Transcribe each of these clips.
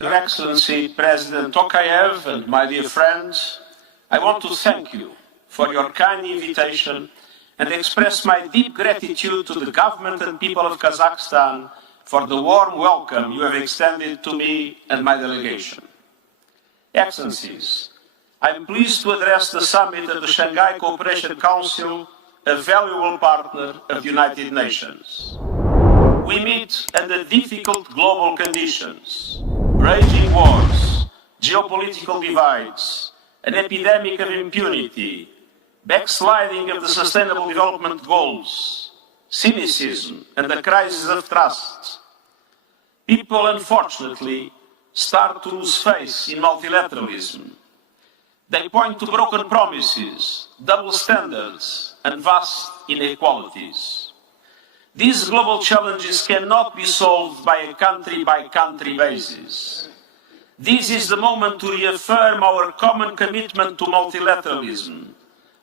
Your Excellency President Tokayev and my dear friends, I want to thank you for your kind invitation and express my deep gratitude to the government and people of Kazakhstan for the warm welcome you have extended to me and my delegation. Excellencies, I am pleased to address the summit of the Shanghai Cooperation Council, a valuable partner of the United Nations. We meet under difficult global conditions, raging wars, geopolitical divides, an epidemic of impunity, backsliding of the Sustainable Development Goals, cynicism, and the crisis of trust. People, unfortunately, start to lose faith in multilateralism. They point to broken promises, double standards, and vast inequalities. These global challenges cannot be solved by a country-by-country basis. This is the moment to reaffirm our common commitment to multilateralism,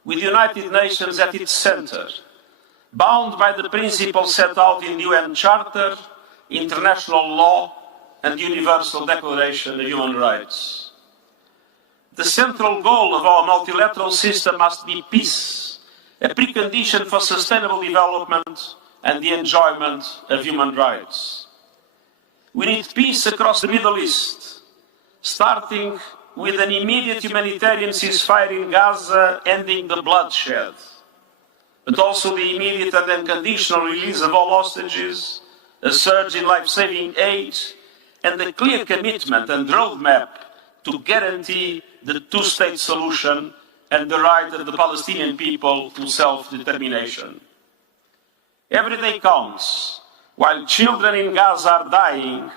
with the United Nations at its center, bound by the principles set out in the UN Charter, international law, and the Universal Declaration of Human Rights. The central goal of our multilateral system must be peace, a precondition for sustainable development and the enjoyment of human rights. We need peace across the Middle East, starting with an immediate humanitarian ceasefire in Gaza, ending the bloodshed, but also the immediate and unconditional release of all hostages, a surge in life-saving aid, and a clear commitment and roadmap to guarantee the two-state solution and the right of the Palestinian people to self-determination. Every day counts, while children in Gaza are dying,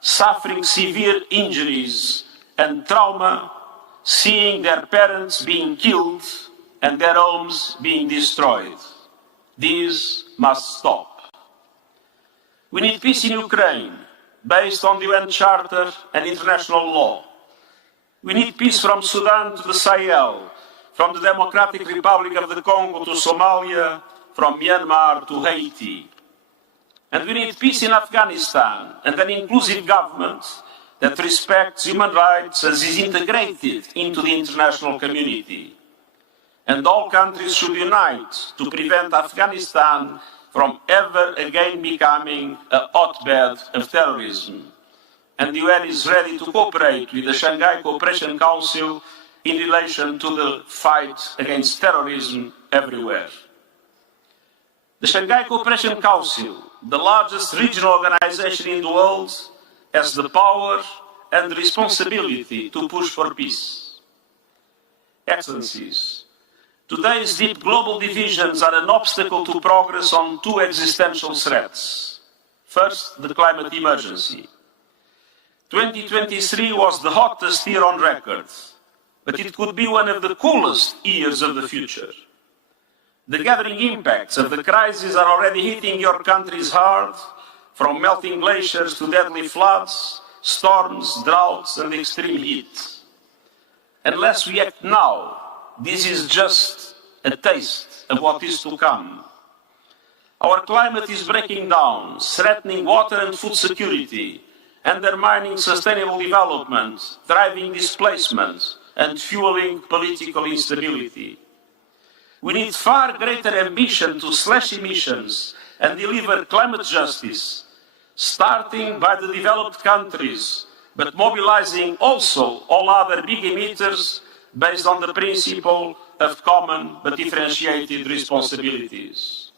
suffering severe injuries and trauma, seeing their parents being killed and their homes being destroyed. These must stop. We need peace in Ukraine, based on the UN Charter and international law. We need peace from Sudan to the Sahel, from the Democratic Republic of the Congo to Somalia, from Myanmar to Haiti. And we need peace in Afghanistan and an inclusive government that respects human rights and is integrated into the international community. And all countries should unite to prevent Afghanistan from ever again becoming a hotbed of terrorism. And the UN is ready to cooperate with the Shanghai Cooperation Council in relation to the fight against terrorism everywhere. The Shanghai Cooperation Council, the largest regional organization in the world, has the power and responsibility to push for peace. Excellencies, today's deep global divisions are an obstacle to progress on two existential threats. First, the climate emergency. 2023 was the hottest year on record, but it could be one of the coolest years of the future. The gathering impacts of the crisis are already hitting your countries hard, from melting glaciers to deadly floods, storms, droughts, and extreme heat. Unless we act now, this is just a taste of what is to come. Our climate is breaking down, threatening water and food security, undermining sustainable development, driving displacement, and fueling political instability. We need far greater ambition to slash emissions and deliver climate justice, starting by the developed countries, but mobilizing also all other big emitters based on the principle of common but differentiated responsibilities.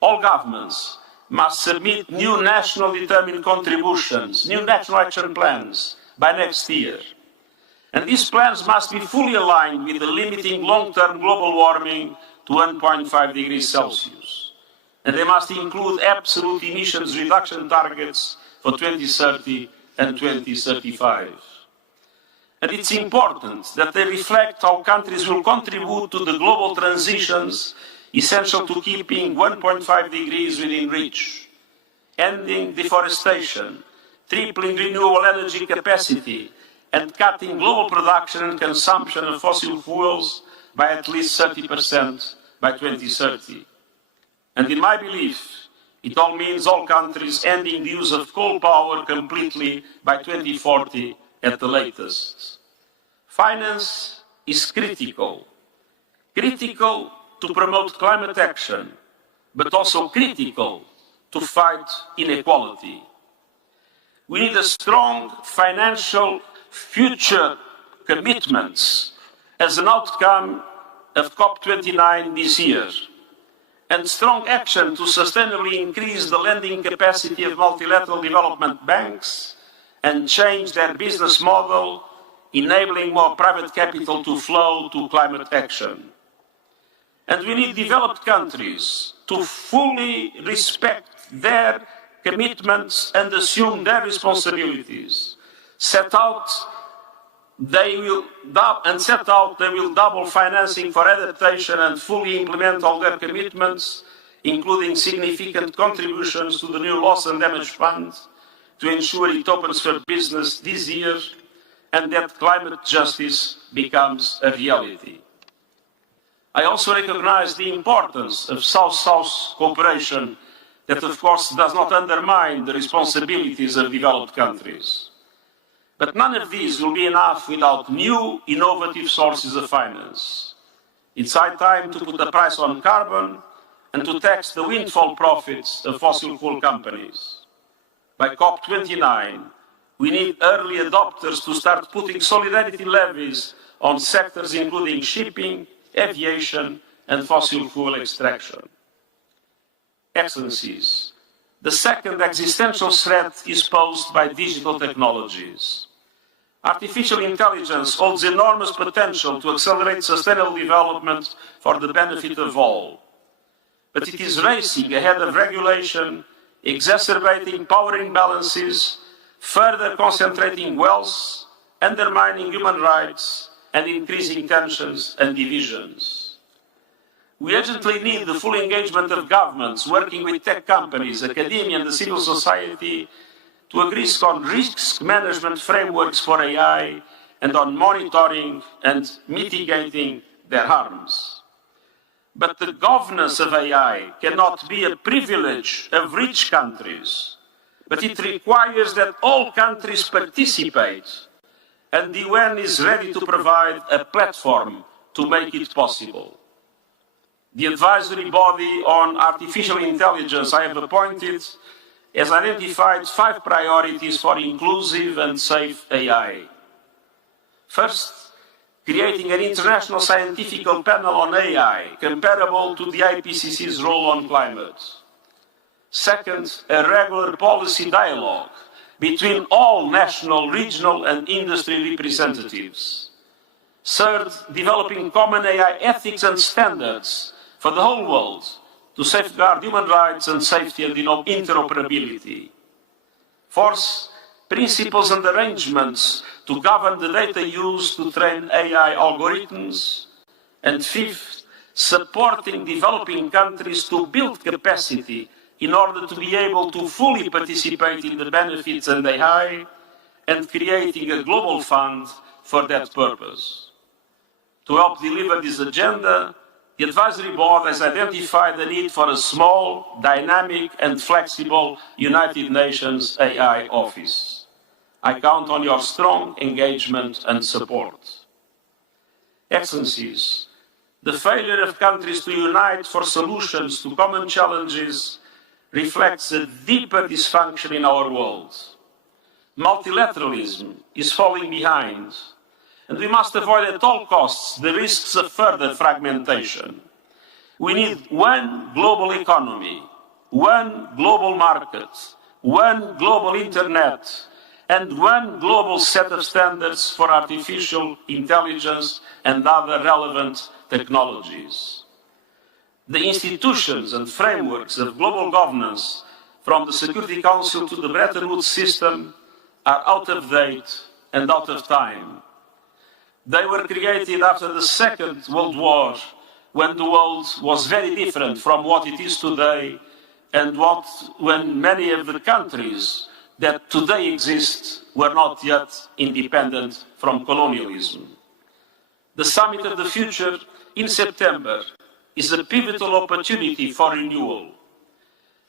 All governments must submit new national determined contributions, new national action plans by next year. And these plans must be fully aligned with the limiting long-term global warming to 1.5 degrees Celsius. And they must include absolute emissions reduction targets for 2030 and 2035. And it's important that they reflect how countries will contribute to the global transitions essential to keeping 1.5 degrees within reach, ending deforestation, tripling renewable energy capacity, and cutting global production and consumption of fossil fuels by at least 30% by 2030. And in my belief, It all means all countries ending the use of coal power completely by 2040 at the latest. Finance is critical. Critical to promote climate action, but also critical to fight inequality. We need a strong financial future commitments as an outcome of COP29 this year, and strong action to sustainably increase the lending capacity of multilateral development banks and change their business model, enabling more private capital to flow to climate action. And we need developed countries to fully respect their commitments and assume their responsibilities. They will double financing for adaptation and fully implement all their commitments, including significant contributions to the new Loss and Damage Fund, to ensure it opens for business this year and that climate justice becomes a reality. I also recognize the importance of South-South cooperation that, of course, does not undermine the responsibilities of developed countries. But none of these will be enough without new, innovative sources of finance. It's high time to put a price on carbon and to tax the windfall profits of fossil fuel companies. By COP29, we need early adopters to start putting solidarity levies on sectors including shipping, aviation, and fossil fuel extraction. Excellencies, the second existential threat is posed by digital technologies. Artificial intelligence holds enormous potential to accelerate sustainable development for the benefit of all. But it is racing ahead of regulation, exacerbating power imbalances, further concentrating wealth, undermining human rights, and increasing tensions and divisions. We urgently need the full engagement of governments working with tech companies, academia, and the civil society to agree on risk management frameworks for AI and on monitoring and mitigating their harms. But the governance of AI cannot be a privilege of rich countries, but it requires that all countries participate, and the UN is ready to provide a platform to make it possible. The advisory body on artificial intelligence I have appointed has identified 5 priorities for inclusive and safe AI. First, creating an international scientific panel on AI comparable to the IPCC's role on climate. Second, a regular policy dialogue between all national, regional, and industry representatives. Third, developing common AI ethics and standards for the whole world to safeguard human rights and safety and interoperability. Fourth, principles and arrangements to govern the data used to train AI algorithms. And fifth, supporting developing countries to build capacity in order to be able to fully participate in the benefits of AI and creating a global fund for that purpose. To help deliver this agenda, the Advisory Board has identified the need for a small, dynamic, and flexible United Nations AI office. I count on your strong engagement and support. Excellencies, the failure of countries to unite for solutions to common challenges reflects a deeper dysfunction in our world. Multilateralism is falling behind, and we must avoid at all costs the risks of further fragmentation. We need one global economy, one global market, one global internet, and one global set of standards for artificial intelligence and other relevant technologies. The institutions and frameworks of global governance, from the Security Council to the Bretton Woods system, are out of date and out of time. They were created after the Second World War, when the world was very different from what it is today, and when many of the countries that today exist were not yet independent from colonialism. The Summit of the Future in September is a pivotal opportunity for renewal.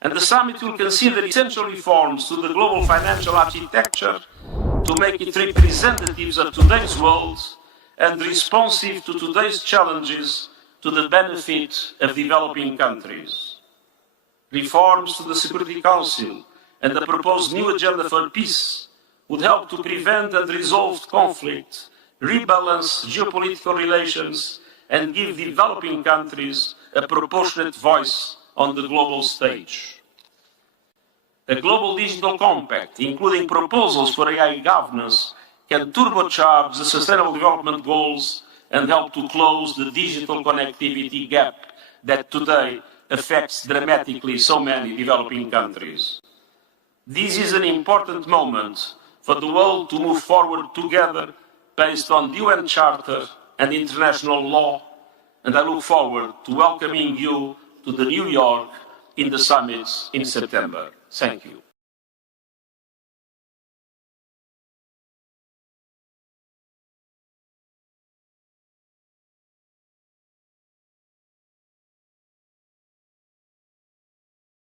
And the summit will consider essential reforms to the global financial architecture to make it representatives of today's world and responsive to today's challenges to the benefit of developing countries. Reforms to the Security Council and the proposed new agenda for peace would help to prevent and resolve conflict, rebalance geopolitical relations, and give developing countries a proportionate voice on the global stage. A global digital compact, including proposals for AI governance, can turbocharge the Sustainable Development Goals and help to close the digital connectivity gap that today affects dramatically so many developing countries. This is an important moment for the world to move forward together based on the UN Charter and international law, and I look forward to welcoming you to New York in the summit in September. Thank you.